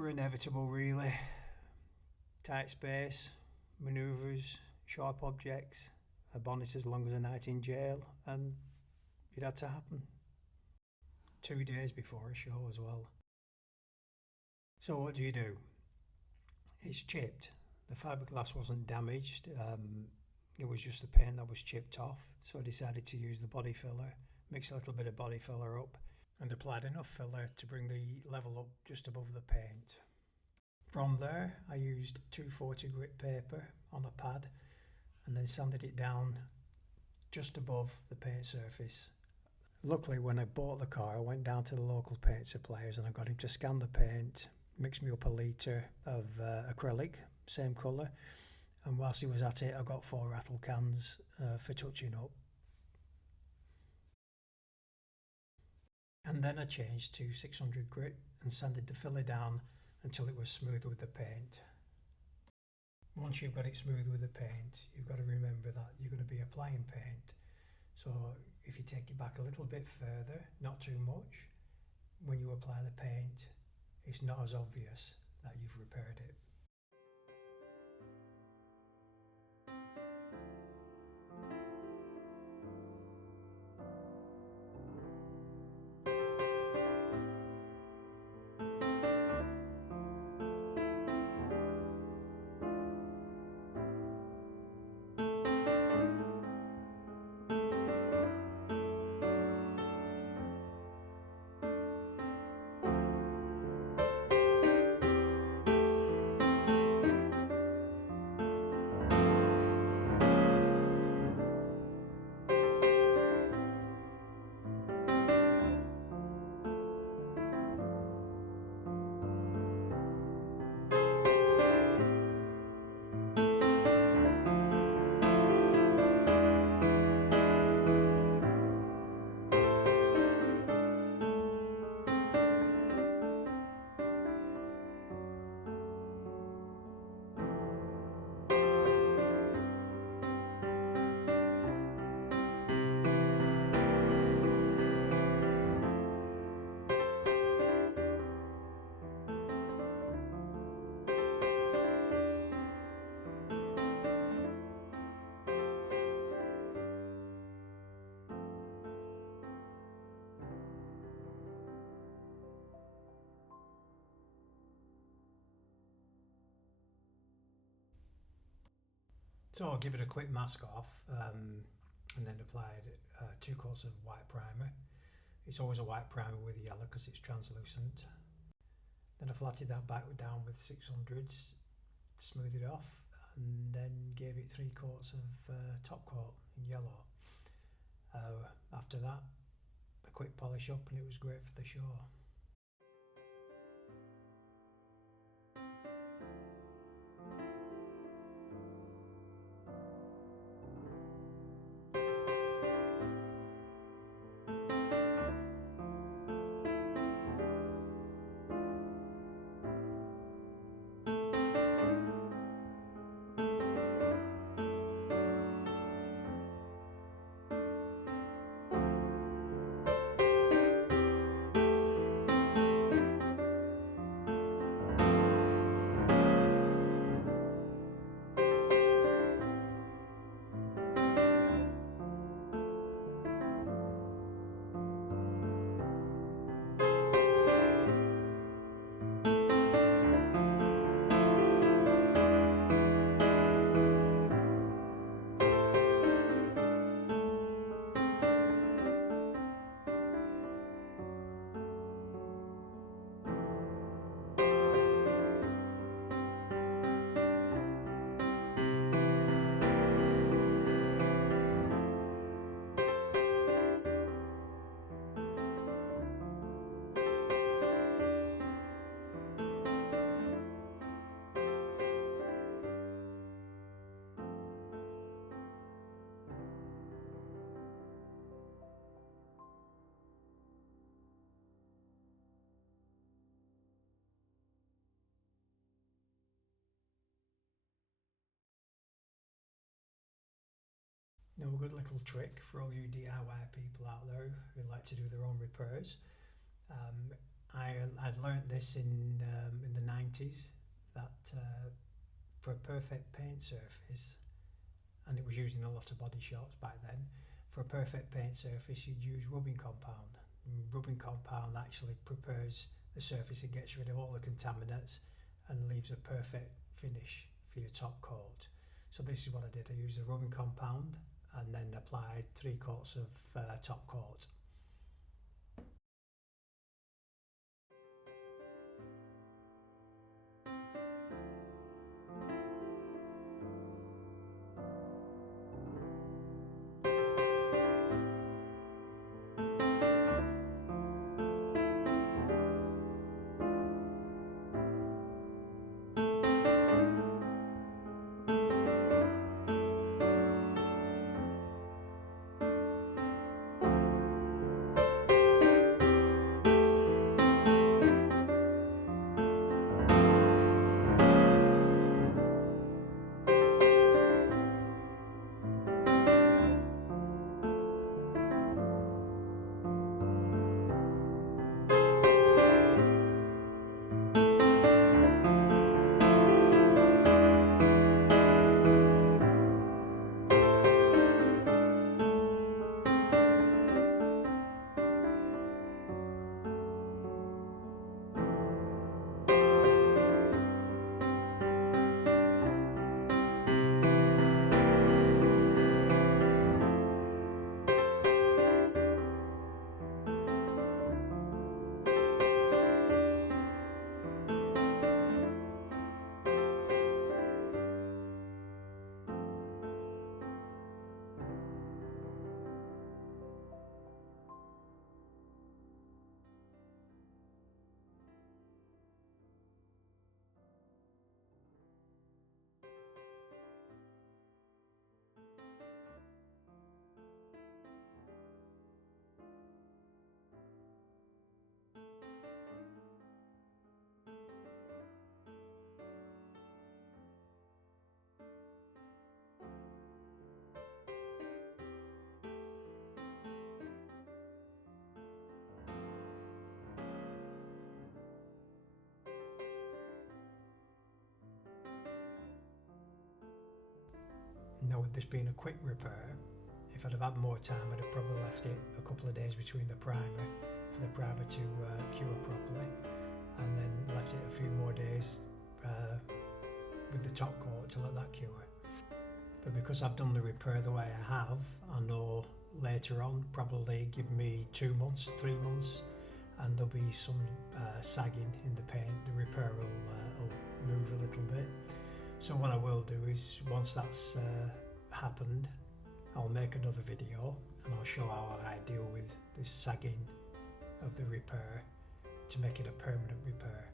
were inevitable really. Tight space, manoeuvres, sharp objects, a bonnet as long as a night in jail, and it had to happen. 2 days before a show as well. So what do? It's chipped. The fiberglass wasn't damaged, it was just the paint that was chipped off. So I decided to use the body filler, mix a little bit of body filler up, and applied enough filler to bring the level up just above the paint. From there I used 240 grit paper on a pad and then sanded it down just above the paint surface. Luckily, when I bought the car, I went down to the local paint suppliers and I got him to scan the paint, mix me up a litre of acrylic, same colour, and whilst he was at it I got 4 rattle cans for touching up. And then I changed to 600 grit and sanded the filler down until it was smooth with the paint. Once you've got it smooth with the paint, you've got to remember that you're going to be applying paint. So if you take it back a little bit further, not too much, when you apply the paint, it's not as obvious that you've repaired it. So I'll give it a quick mask off and then applied 2 coats of white primer. It's always a white primer with yellow because it's translucent. Then I flatted that back down with 600s, smoothed it off, and then gave it 3 coats of top coat in yellow. After that, a quick polish up and it was great for the show. Now a good little trick for all you DIY people out there who like to do their own repairs. I'd learnt this in the 90s that for a perfect paint surface, and it was used in a lot of body shops back then, for a perfect paint surface you'd use rubbing compound. And rubbing compound actually prepares the surface, it gets rid of all the contaminants and leaves a perfect finish for your top coat. So this is what I did. I used the rubbing compound and then applied 3 coats of top coat. Now with this being a quick repair, if I'd have had more time I'd have probably left it a couple of days between the primer for the primer to cure properly, and then left it a few more days with the top coat to let that cure. But because I've done the repair the way I have, I know later on, probably give me 2 months, 3 months, and there'll be some sagging in the paint. The repair will move a little bit. So what I will do is, once that's happened, I'll make another video and I'll show how I deal with this sagging of the repair to make it a permanent repair.